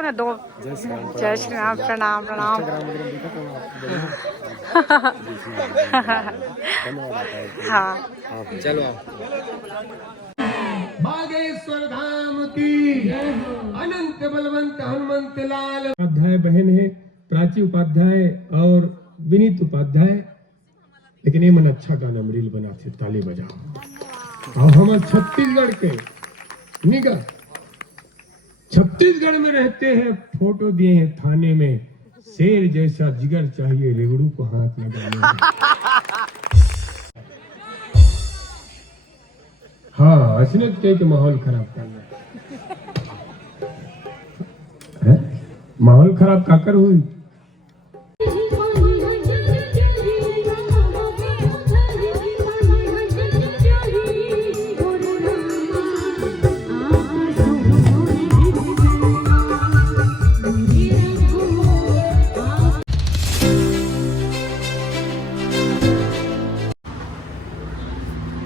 दो जय श्री राम। प्रणाम प्रणाम। हाँ चलो बागेश्वर धाम की अनंत बलवंत हनुमंत लाल उपाध्याय बहन है, प्राची उपाध्याय और विनीत उपाध्याय। लेकिन ये मन अच्छा गाना रील बनाते, ताली बजाओ। और हम छत्तीसगढ़ के निगम छत्तीसगढ़ में रहते हैं, फोटो दिए हैं थाने में। शेर जैसा जिगर चाहिए, रेगड़ू को हाथ लगाने। हाँ, असलियत के माहौल खराब करना है। माहौल खराब काकर हुई।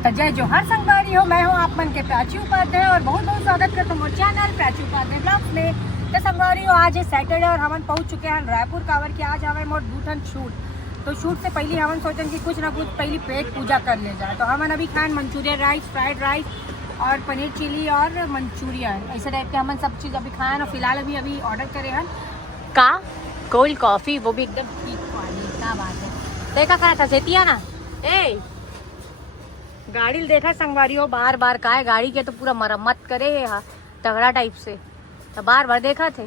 जय जोहार संगवारी हो, मैं हूँ आप मन के प्राची उपाध्याय और बहुत बहुत स्वागत करता हूँ चैनल प्राची उपाध्याय ब्लॉग्स में। तो संगवारी हो, आज है सैटरडे और हम पहुँच चुके हैं रायपुर कावर के। आज हमें मोर दूठन शूट, तो शूट से पहले हम सोचें कि कुछ ना कुछ पहले पेट पूजा कर ले जाए। तो हम अभी खाएं मंचूरियन राइस, फ्राइड राइस और पनीर चिली और मंचूरियन, ऐसे टाइप के हम सब चीज़ अभी खाएं। और फिलहाल अभी ऑर्डर करे हैं का कोल्ड कॉफ़ी, वो भी एकदम ठीक वाली। क्या बात है, देखा खाया था सेतिया ना। ए गाड़ी देखा संगवारी हो, बार बार का है गाड़ी के, तो पूरा मरम्मत करे है हाँ तगड़ा टाइप से। तो बार बार देखा थे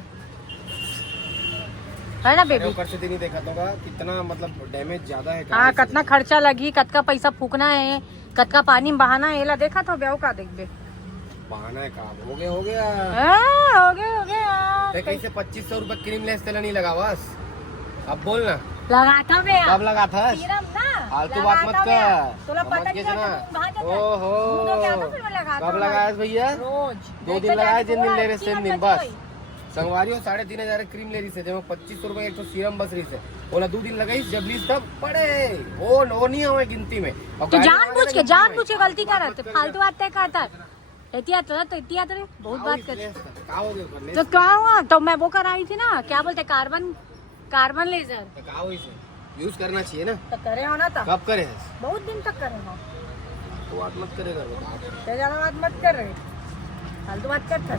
है ना बेबी। ऊपर से नहीं देखा तो कितना मतलब डैमेज ज्यादा है। हाँ, कितना खर्चा लगी, कतका पैसा फूकना है, कतका पानी में बहाना है। ला देखा तो ब्याह का देख बे बहाना है काम हो गया हो गया हो गया। कैसे 2500 रुपए क्रीम लेस तेल नहीं लगा बस। अब बोलना लगा था बे, कब लगा था? सीरम ना फालतू बात मत कर। तोला पता नहीं ना ओहो कब लगाया भैया? रोज 2 दिन लगाया, जिन दिन ले रहे सेम दिन बस। संगवारी हो 3500 क्रीम ले रही से, जब 2500 रुपए 100 सीरम बस रही से। बोला 2 दिन लगाई, जब ली तब पड़े वो नहीं हुए गिनती में। तो जानबूझ के गलती कर रहे, फालतू बात तय करता है। एहतियात रे बहुत बात कर। तो क्या हुआ? तो मैं वो कराई थी ना, क्या बोलते कार्बन लेजर। यूज करना चाहिए ना। तो करे हो ना, कब करे? बहुत दिन तक करे हो। तो बात मत करेगा, ज्यादा बात मत कर रहे, फालतू बात करता।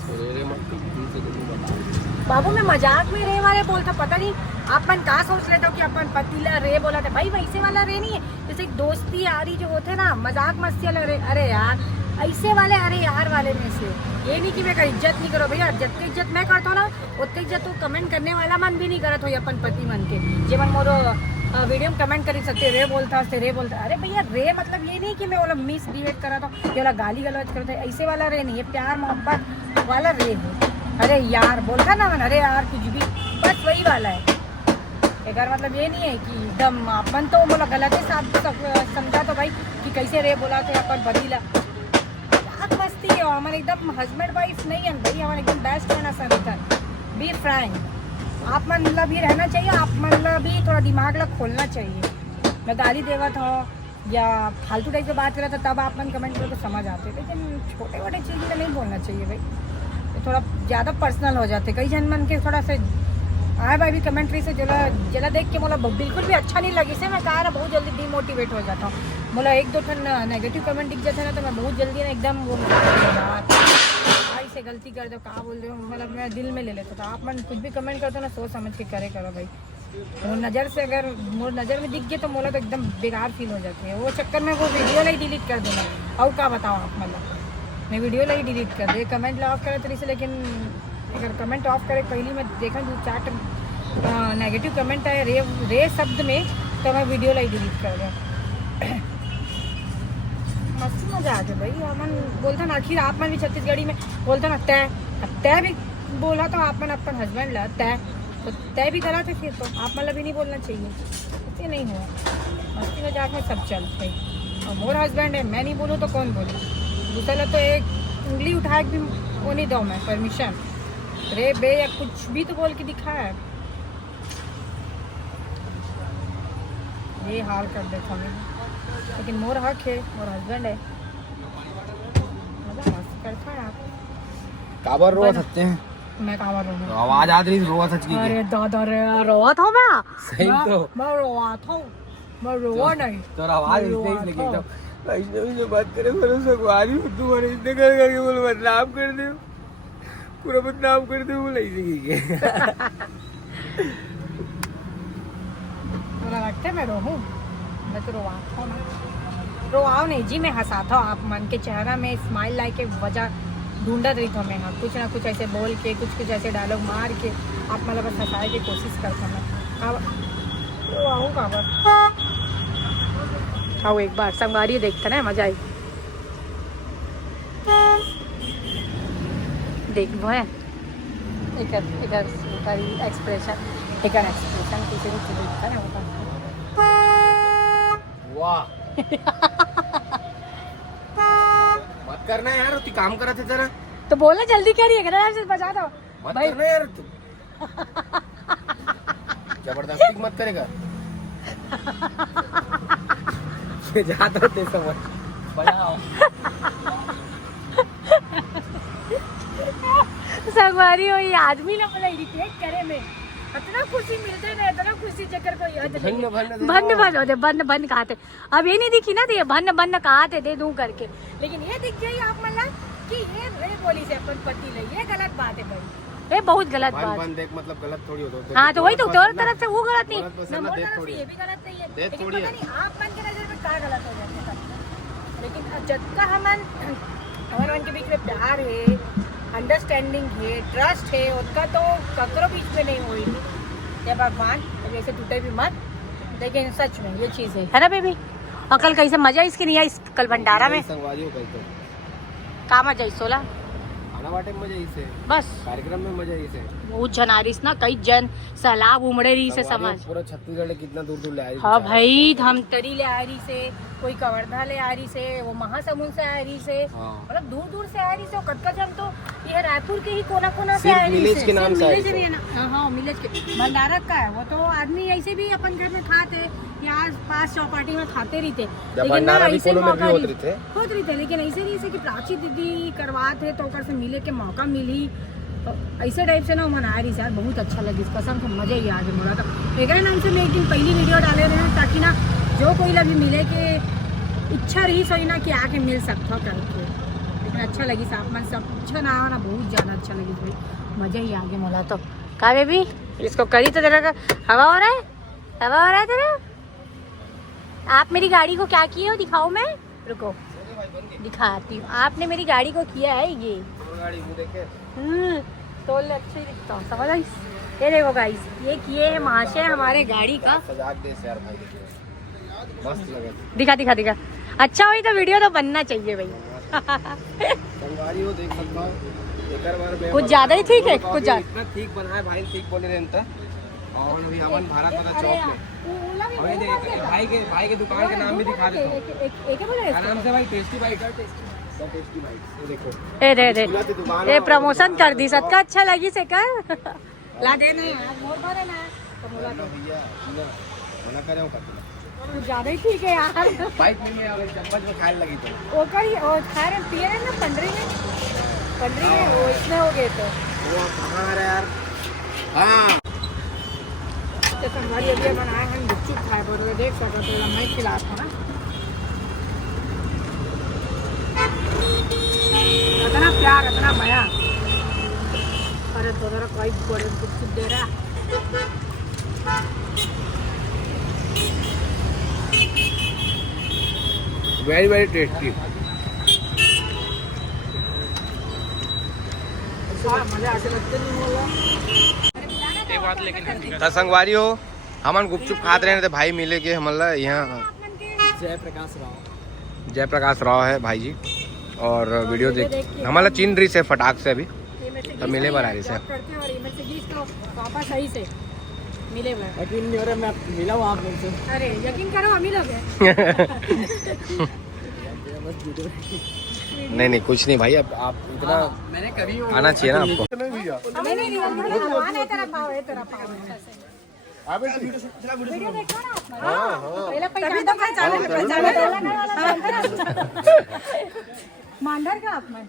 बाबू मैं मजाक में रे वाले बोलता, पता नहीं अपन का सोच लेते हो कि अपन पतीला रे बोला था। भाई वैसे वाला रे नहीं है, जैसे एक दोस्ती यारी जो होते ना, मजाक मस्ती वाला रे। अरे यार ऐसे वाले अरे यार वाले में से। ये नहीं कि मैं इज्जत नहीं करो भैया, जितनी इज्जत मैं करता हूँ ना उतनी इज्जत तो कमेंट करने वाला मन भी नहीं करत हो अपन पति मन के। जे मन मोरो वीडियो में कमेंट कर सकते रे बोलता। अरे भैया रे मतलब ये नहीं कि मैं वाला मिस बिहेव करा था, ये वाला गाली गलौज करता है, ऐसे वाला रे नहीं है, प्यार मोहब्बत वाला रे है। अरे यार बोलता ना मन, अरे यार कुछ भी, बस वही वाला है। एक मतलब ये नहीं है कि एकदम अपन तो बोला गलत है समझा तो भाई कि कैसे रे बोला थे अपन पतीला। मस्ती है हमारे एकदम हस्बैंड वाइफ नहीं है भाई, हमारे एकदम बेस्ट है ना सर। बी फ्रैंक, आप मतलब ही रहना चाहिए, आप मतलब भी थोड़ा दिमाग लग खोलना चाहिए। मैं गाली देवा था या फालतू टाइप से बात कर रहा था तब आप मन कमेंट करके समझ आते, लेकिन छोटे मोटे चीज़ में नहीं बोलना चाहिए भाई, तो थोड़ा ज़्यादा पर्सनल हो जाते। कई जन मन के थोड़ा से आए भाई भी कमेंट्री से जला देख के मतलब बिल्कुल भी अच्छा नहीं लगी से। मैं कहा ना बहुत जल्दी डिमोटिवेट हो जाता हूँ। बोला 1-2 ठन नेगेटिव कमेंट दिख जाता है ना, तो मैं बहुत जल्दी ना एकदम वो भाई से गलती कर दो, कहाँ बोल रहे हो, मतलब मैं दिल में ले लेता था। आप मन कुछ भी कमेंट करते हो ना, सोच समझ के करे करो भाई। वो नज़र से अगर मोर नज़र में दिख गए तो मोला तो एकदम बेकार फील हो जाती है। वो चक्कर में वो वीडियो नहीं डिलीट कर देना। और क्या बताओ आप, मतलब मैं वीडियो नहीं डिलीट कर दे, कमेंट ऑफ करे तरी से। लेकिन अगर कमेंट ऑफ करे पहली मैं देखा 2-4 नेगेटिव कमेंट आए रे शब्द में, तो मैं वीडियो लाई डिलीट कर दिया। मस्त मजा आ गया भाई। मन बोलता ना, आखिर आप मन भी छत्तीसगढ़ी में बोलता ना तय भी बोला तो आप मन अपन हस्बैंड ला तय भी करा थे, फिर तो आप मतलब भी नहीं बोलना चाहिए। इससे नहीं हुआ, मस्ती मजाक में सब चलते हैं। और मोर हस्बैंड है, मैं नहीं बोलूँ तो कौन बोले? दूसरा तो एक उंगली उठा के भी वो नहीं दो मैं परमिशन, रे बे या कुछ भी तो बोल के दिखा है। ये हाल कर देता मैं, लेकिन मोर हक है, मोर हस्बैंड है, मजा मस्त करता है। आप काबर रो सकते हैं मैं कहाँ रोऊं? तो आवाज आ रही रोआ सच की के? अरे दादा रे रोआ था मैं। सही तो मैं रोआ था, मैं रोआ नहीं। तो आवाज इससे ही लगी एकदम वैष्णवी से बात करे बोलो सगवारी हो तू और इसने करके बोलो बदनाम कर दे पूरा बदनाम कर दे बोला इसे की के मुझे लगता है मैं रोहूं, मैं तो रोआ था ना। रोआओ नहीं जी, मैं हंसा था। आप मन के चेहरा में स्माइल ला के वजह ढूंढत रही थो मैं। कुछ ना कुछ ऐसे बोल के, कुछ ऐसे डायलॉग मार के आप मतलब बस हंसाए की कोशिश करता मैं। अब रोआऊं कहाँ आओ एक बार संगवारी देखते ना, मजा आई। देख वो है एक एक्सप्रेशन किसी को दिखता ना वाह मत करना यार तू काम करा थे तेरा तो बोला जल्दी करिए, बजा दो मत भाई। करना यार तू जबरदस्ती मत करेगा जाता ते समझ बजाओ संगवारी हो ये आदमी ना बोला इरिटेट करे में इतना खुशी मिलते ना, इतना खुशी चक्कर को याद भन्न कहते। अब ये नहीं दिखी ना दे भन्न कहते दे दूं करके, लेकिन ये दिख जाइए आप मतलब कि ये रे बोली से अपन पति ले, ये गलत बात है भाई, ये बहुत गलत बात। बन देख मतलब गलत थोड़ी हो तो हाँ तो वही तो तोर तरफ से वो गलत नहीं, ये ये भी गलत नहीं है, देख लेकिन थोड़ी पता है। नहीं आप मन के नजर में क्या गलत हो जाता है। लेकिन जब का हमन मन के बीच में प्यार है, अंडरस्टैंडिंग है, ट्रस्ट है, उसका तो ककरो बीच में नहीं हुई ये भगवान जैसे टूटे भी मत। लेकिन सच में ये चीज है ना बेबी। और कल कैसे मजा इसकी नहीं आई कल भंडारा में? संगवारी हो कल तो का मजा आई 16 खाना बाटे में मजा इसे बस कार्यक्रम में मजा इसे बहुत जन आ रही ना, कई जन सैलाब उमड़े रही से समाज। पूरा छत्तीसगढ़ कितना दूर दूर ले आ रही हाँ भाई, धमतरी ले आ रही से, कोई कवर्धा ले आ रही से, वो महासमुंद से आ रही से, हाँ। मतलब दूर दूर से आ रही से। कटका हम तो ये रायपुर के ही कोना कोना से सिर्फ आ रही मिलेज से, के नाम से आ रही मिलेज भी है ना। हाँ मिलेज के भंडारा का है वो तो आदमी ऐसे भी अपन घर में खाते या पास चौपाटी में खाते रहते, लेकिन ना ऐसे मौका होत रही थे। लेकिन ऐसे नहीं से कि प्राची दीदी करवाते तो ओकर से मिले के मौका मिली, तो ऐसे टाइप से ना मना रही सर। बहुत अच्छा लगी, कसम से मजा ही आ गया मोला। तो एक नाम से मैं एक दिन पहली वीडियो डाले रहे ताकि ना जो कोई लगी मिले के इच्छा रही सोई ना कि आके मिल सकता करके। लेकिन अच्छा लगी साफ मन सब अच्छा ना बहुत ज़्यादा अच्छा लगी भाई, मज़ा ही आ गया मोला। तो का बेबी इसको करी तो तेरा हवा हो रहा है, हवा हो रहा है तेरा। आप मेरी गाड़ी को क्या किए हो दिखाओ, मैं रुको दिखाती हूँ। आपने मेरी गाड़ी को किया है ये तो अच्छे दिखता हूँ, समझ आई। ये देखो गाइस, ये किए है महाशय हमारे गाड़ी का। मस्त लगे दिखा दिखा दिखा। अच्छा हुई तो वीडियो तो बनना चाहिए भाई। संगवारी हो देख सकता हूँ एक बार कुछ ज्यादा ही ठीक है, कुछ ज्यादा इतना ठीक बना है भाई, ठीक बोले रहे हैं। और अभी अमन भारत वाला चौक में और ये देख भाई के दुकान का नाम भी दिखा देता हूँ आराम से भाई। टेस्टी बाइट है, टेस्टी बाइट। ये देखो ए रे ये प्रमोशन कर दी सबका। अच्छा लगी से कर ला देना यार, मोर भरे ना तो मोला तो भैया मना करे हो कुछ ज्यादा ही ठीक है यार। बाइट में अगर चम्मच में खाने लगी तो ओकर ही और खा रहे पिए रहे ना पंडरी में वो इसमें हो गए तो वो कहाँ आ रहा है यार। हाँ तो संगवारी अभी बनाए हम गुपचुप खाए तो देख सको तो मैं खिलाता ना इतना प्यार इतना माया। अरे तो जरा कोई बड़े गुपचुप दे रहा वेरी वेरी टेस्टी। मजा आते लगते नहीं बोला। तो संगवारी हो हमन गुपचुप खाते रहे थे भाई मिले के हमला यहाँ जय प्रकाश राव है भाई जी। और वीडियो देख हमारा चीन रही से फटाक से अभी तो मिले बार आ रही से पापा सही से मिले हुए। यकीन नहीं हो रहा मैं मिला हूँ आप लोग से। अरे यकीन करो हम ही लोग हैं। नहीं कुछ नहीं भाई, अब आप इतना मैंने कभी आना चाहिए ना आपको। हमें नहीं भगवान है, तेरा पाव है, तेरा पाव है। वीडियो देखो ना आप। पहले पैसा तो मांडर का आप में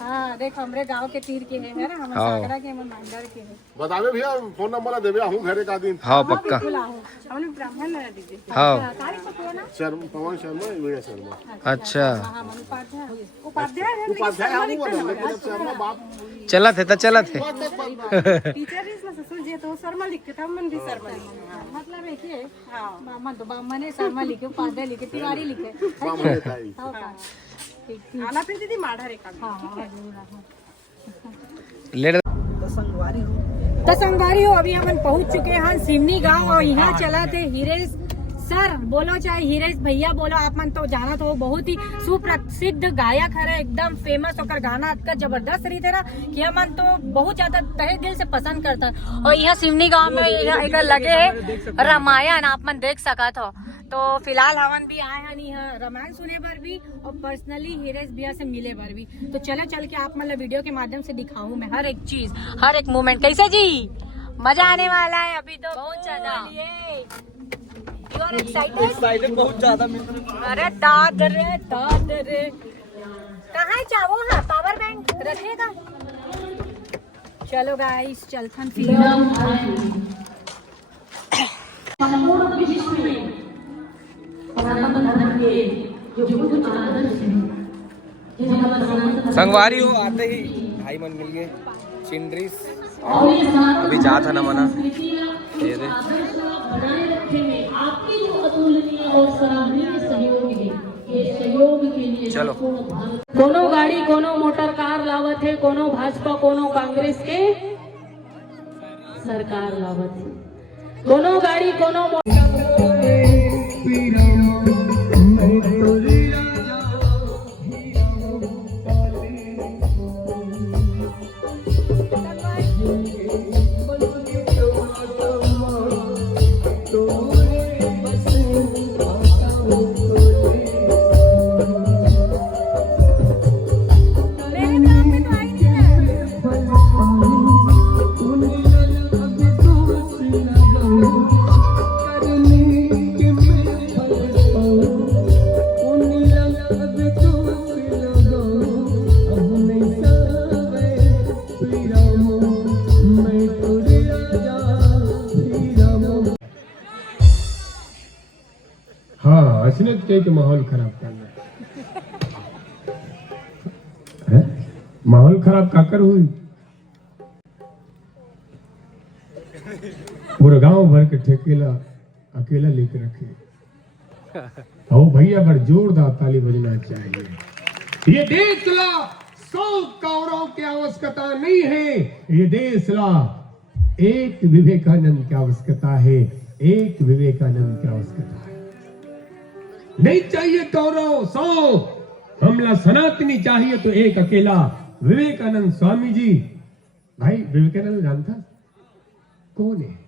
हाँ देखो हमरे गांव के तीर के है ना हम सागरा के हम मांडर के है बतावे भैया फोन नंबर देवे हूं घरे का दिन हाँ पक्का हमने ब्राह्मण ना दीजिए हाँ तारीख को है ना पवन शर्मा वीडियो शर्मा अच्छा हाँ उपाध्याय है उपाध्याय हम लेकिन शर्मा बाप चला थे टीचर इज ना ससुर जी तो शर्मा लिखते थे मन भी शर्मा मतलब है कि हां मामा तो बाम्मा ने शर्मा लिखे उपाध्याय लिखे तिवारी लिखे बामने ताई आना फिर दीदी माढ़ा रेखा हां ले तो संगवारी हो अभी हम पहुंच चुके हैं सिमनी गांव और यहाँ चला थे हिरेश सर बोलो चाहे हिरेश भैया बोलो आप मन तो जाना तो बहुत ही सुप्रसिद्ध गायक है एकदम फेमस होकर गाना का जबरदस्त रही थे ना कि हम तो बहुत ज्यादा तहे दिल से पसंद करता और यहाँ सिमनी गांव में एक लगे है रामायण आप मन देख सका तो फिलहाल हवन भी आए हैं नहीं है रामायण सुने पर भी और पर्सनली हिरेश भैया से मिले पर भी तो चल के आप मतलब वीडियो के माध्यम से दिखाऊं मैं हर एक चीज हर एक मोमेंट कैसे जी मजा आने वाला है अभी तो बहुत ज्यादा एक्साइटेड बहुत ज्यादा। अरे दाद रे कहाँ चाहो हाँ पावर बैंक रखेगा चलो गाइस चलथन संगवारी हो आते ही भाई मन मिल गए चिंड्रीस अभी जा था ना मना ये दे आपकी जो अतुलनीय और सराहनीय सहयोग है ये सहयोग के लिए चलो कोनो गाड़ी कोनो मोटर कार लावत है कोनो भाजपा कोनो कांग्रेस के सरकार लावत है कोनो गाड़ी कोनो हाँ असलियत के माहौल खराब करना है माहौल खराब काकर हुई पूरा गांव भर के ठेकेला अकेला लेकर रखे ओ भैया पर जोरदार ताली बजना चाहिए ये देश ला 100 कौरव की आवश्यकता नहीं है ये देश ला एक विवेकानंद की आवश्यकता है एक विवेकानंद की आवश्यकता है नहीं चाहिए कौरव 100 हमला सनातनी चाहिए तो एक अकेला विवेकानंद स्वामी जी भाई विवेकानंद जानता कौन है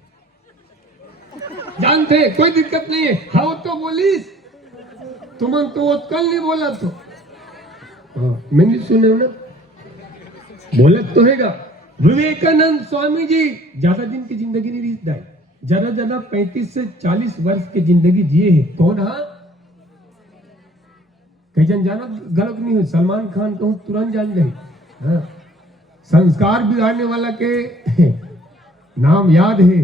जानते कोई दिक्कत नहीं है हाँ तो बोलीस तुम तो कल नहीं बोला तो मैंने सुने ना बोलत तो हैगा विवेकानंद स्वामी जी ज्यादा दिन की जिंदगी नहीं जीता है ज्यादा 35 से 40 वर्ष की जिंदगी जिए है कौन हाँ कई जन जाना गलत नहीं हो सलमान खान कहूँ तुरंत जान गए हाँ संस्कार बिगाड़ने वाला के नाम याद है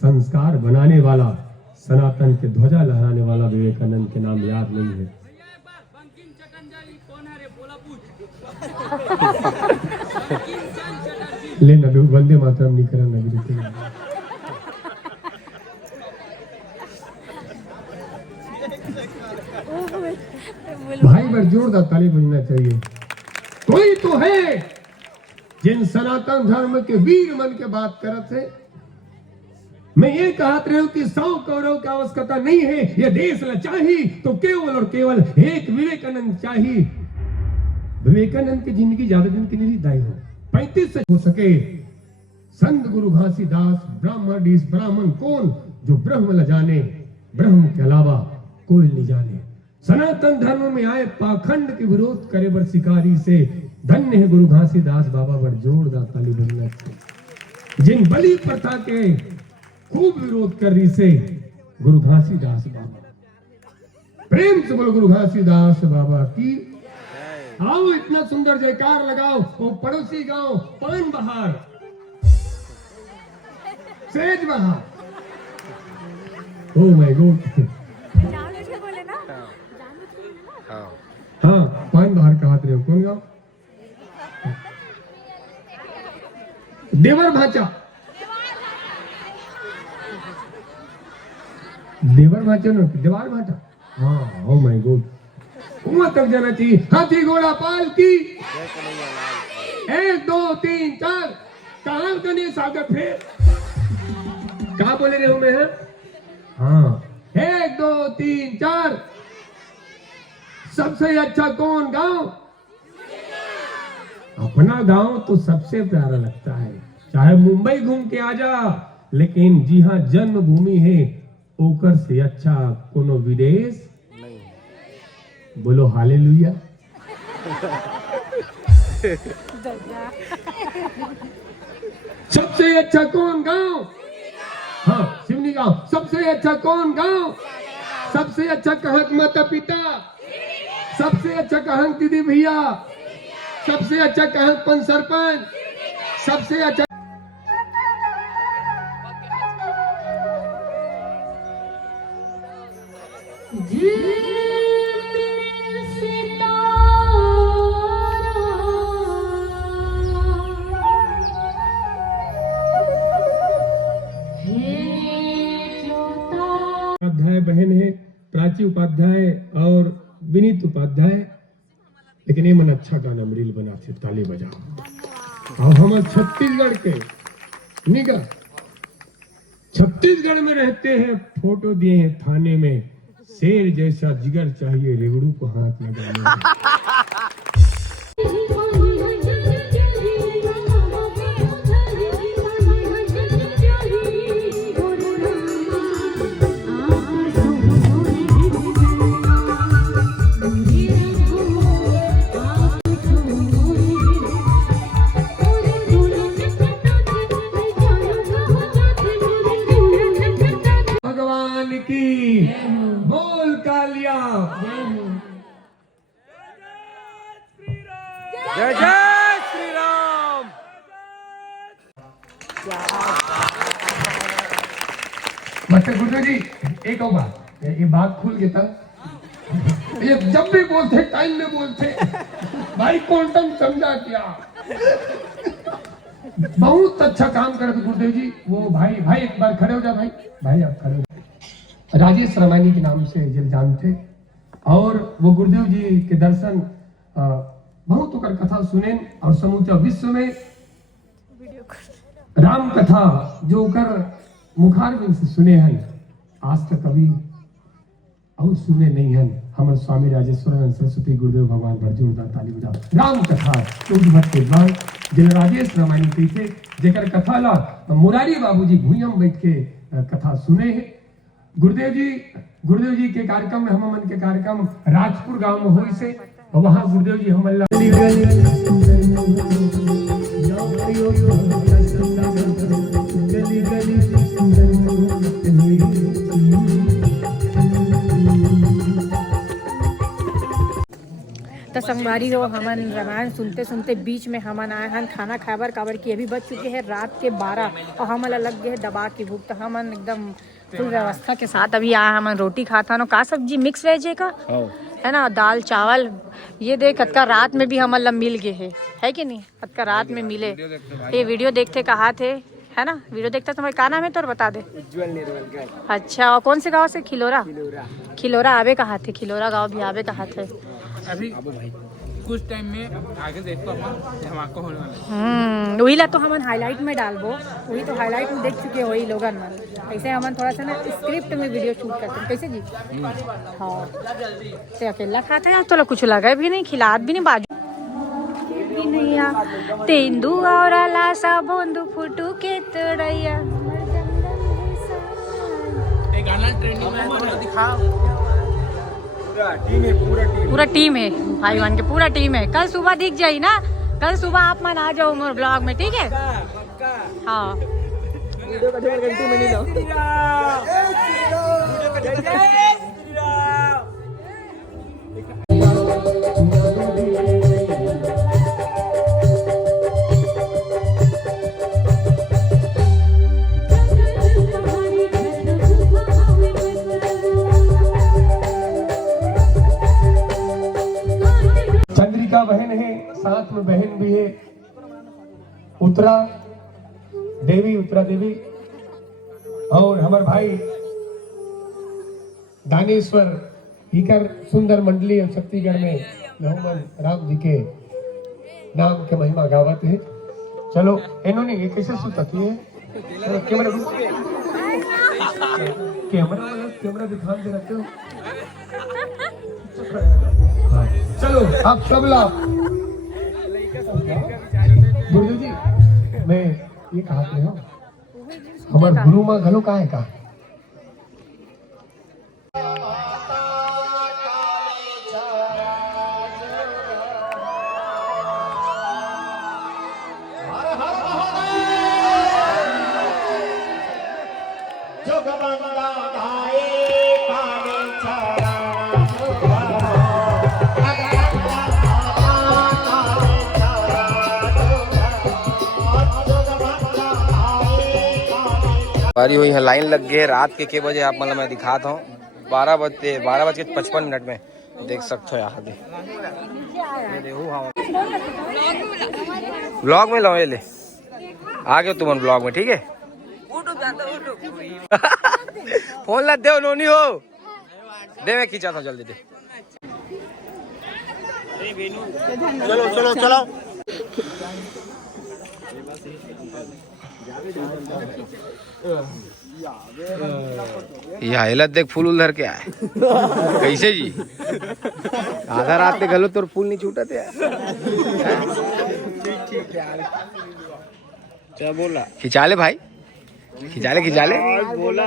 संस्कार बनाने वाला सनातन के ध्वजा लहराने वाला विवेकानंद के नाम याद नहीं है ले नबी वंदे मातरम नहीं करा नबी भाई पर जोरदार ताली बजना चाहिए कोई तो है जिन सनातन धर्म के वीर मन के बात करत है मैं ये कहत रहा हूं कि 100 कौरव की आवश्यकता नहीं है ये देश ला चाहिए तो केवल और केवल एक विवेकानंद चाहिए विवेकानंद की जिंदगी ज्यादा दिन की नहीं दाई हो 35 से हो सके संत गुरु घासीदास ब्राह्मण कौन जो ब्रह्म ल जाने ब्रह्म के अलावा कोई नहीं जाने सनातन धर्म में आए पाखंड के विरोध करे बर शिकारी से धन्य है गुरु घासीदास बाबा पर जोरदार ताली बजना चाहिए जिन बलि प्रथा के खूब विरोध कर रही से गुरु घासीदास बाबा प्रेम से बोलो गुरु घासीदास बाबा की आओ इतना सुंदर जयकार लगाओ वो पड़ोसी गांव पान बहार सेज बहार। ओ माय गॉड, जानबूझ के बोले ना, जानबूझ के बोले ना। हाँ पान बहार का हाथ रहे हो। कौन गांव? देवर भाचा, देवर भाचा ना देवार भाटा। हाँ ओ माय गॉड, वहां तक जाना चाहिए। हाथी घोड़ा पाल की 1 2 3 4 कहा गणेश आगे फिर कहा बोले रहे हो मैं? हाँ 1 2 3 4 सबसे अच्छा कौन गांव? अपना गांव तो सबसे प्यारा लगता है, चाहे मुंबई घूम के आ जा, लेकिन जी हाँ जन्मभूमि है ओकर से अच्छा कोनो विदेश नहीं। बोलो हालेलुया। सबसे अच्छा कौन गांव? हाँ सिवनी गांव। सबसे अच्छा कौन गांव? सबसे अच्छा कहत माता पिता, सबसे अच्छा कहत दीदी भैया, सबसे अच्छा कहत पंच सरपंच, सबसे अच्छा उपाध्याय बहन है, प्राची उपाध्याय और विनीत उपाध्याय। लेकिन ये मन अच्छा गाना रील बना थे, ताली बजाओ। और हम छत्तीसगढ़ के निका छत्तीसगढ़ में रहते हैं, फोटो दिए हैं थाने में, शेर जैसा जिगर चाहिए रेगड़ू को हाथ लगाने में। भगवान की बोल कालिया। जय जय श्री राम। मतलब गुरु जी एक और बात, ये बात खुल गया था। ये जब भी बोलते टाइम में बोलते, भाई क्वांटम समझा क्या। बहुत अच्छा काम करते गुरुदेव जी। वो भाई एक बार खड़े हो जा भाई आप खड़े हो जा। राजेश रमानी के नाम से जब जानते, और वो गुरुदेव जी के दर्शन बहुत होकर कथा सुने, और समूचा विश्व में राम कथा जो कर मुखारबिंद से सुने हैं, आज तक कभी और सुने नहीं हैं। हमारे स्वामी राजेश्वर सरस्वती गुरुदेव भगवान पर जोरदार ताली बजाओ। राम कथा चौधरी भट्ट के द्वार जिन राजेश रामायण पीछे जेकर कथा ला मुरारी बाबूजी भूयम बैठ के कथा सुने हैं। गुरुदेव जी के कार्यक्रम में, हम मन के कार्यक्रम राजपुर गांव में हुई से, और वहां गुरुदेव जी हम तो संगवारी हो, हमन रामायण सुनते सुनते बीच में हमन आए हैं खाना खाबर काबर की अभी बज चुके हैं रात के 12, और हमन लग गए दबा की भूख। तो हमन एकदम फुल व्यवस्था के साथ अभी आया, हमन रोटी खाता ना का सब्जी मिक्स वेज है ना, दाल चावल। ये देख अतका रात में भी हमन ला मिल गए है कि नहीं, अतका रात में मिले। ये वीडियो देखते कहा थे है ना, वीडियो देखते तुम्हारे का नाम है तो बता दे। अच्छा, और कौन से गाँव से? खिलोरा आवे कहा थे, खिलोरा गाँव भी आवे कहा थे। अभी कुछ टाइम में आगे देखो अपन धमाका होने वाला है। वही ला तो हमन हाईलाइट में डालबो, वही तो हाईलाइट में देख चुके वही लोगन मन। ऐसे हमन थोड़ा सा ना स्क्रिप्ट में वीडियो शूट करते हैं। कैसे जी? हाँ, ते अकेला खाता है तो कुछ लगा भी नहीं, खिलात भी नहीं, बाजू भी नहीं आ तेंदू और लासा बोंदू फुटू के तड़ैया। एक गाना ट्रेंडिंग में है, दिखाओ। पूरा टीम है भाई मान के, पूरा टीम है। कल सुबह दिख जाई ना, कल सुबह आप मन आ जाओ मोर ब्लॉग में, ठीक है? हाँ, वीडियो का 1.5 घंटे में नहीं लो। साथ में बहन भी है उत्तरा देवी और हमारे भाई दानेश्वर ईकर सुंदर मंडली और छत्तीसगढ़ में मोहम्मद राम जी के नाम के महिमा गावत है। चलो इन्होंने ये कैसे सुताती है कैमरा दिखा दे रखे हो। हाँ, चलो आप सब लोग गुरुजी जी मैं ये कहा हूँ हमारे गुरु माँ घलो कहाँ है कहा बारी हुई है, लाइन लग गई है। रात के बजे आप मतलब मैं दिखाता हूँ 12:55 में देख सकते हो यहाँ पे। ब्लॉग में लो ये ले आ गए तुम ब्लॉग में ठीक है। फोन ला दे नोनी हो दे मैं खींचा था जल्दी दे। चलो ये हालत देख फूल उधर के आए कैसे जी आधा रात पे गलो तो फूल नहीं छूटा थे क्या बोला खिंचा ले भाई खिंचा ले बोला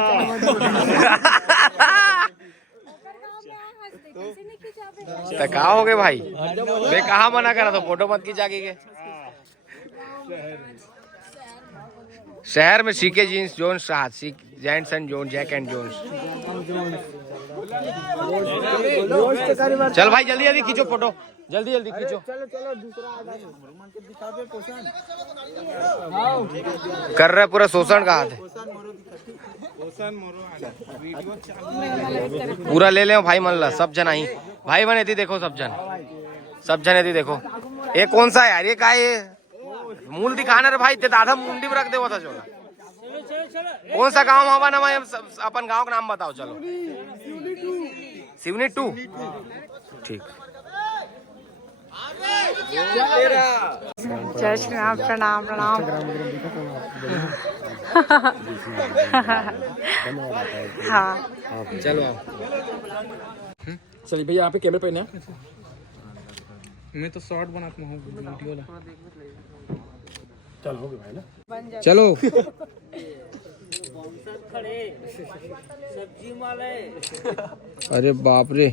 तो कहा हो गए भाई मैं कहा मना करा तो फोटो मत खिंचा के शहर में CK jeans Jones gents and Jones Jack and Jones. चल भाई जल्दी खींचो फोटो जल्दी खींचो। कर रहे पूरा शोषण का हाथ है पूरा ले ले भाई मन ला सब जन आई भाई बने थी देखो सब जन थी देखो। ये कौन सा है यार ये का है मूल दिखाना रे भाई ते दादा मुंडी में रख दे था चोला। कौन सा गांव हवा ना भाई अपन गांव का नाम बताओ चलो। सिवनी 2 ठीक। जय श्री राम प्रणाम हाँ चलो चलिए भैया यहाँ पे कैमरे पे ना मैं तो शॉर्ट बनाता हूँ वीडियो ला। चल हो गए भाई ना चलो अरे बाप रे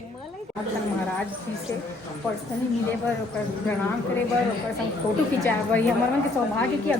महाराज जी से पर्सनली मिले बर प्रणाम करे बर फोटो खिंचाए बर ये हमारे मन के सौभाग्य की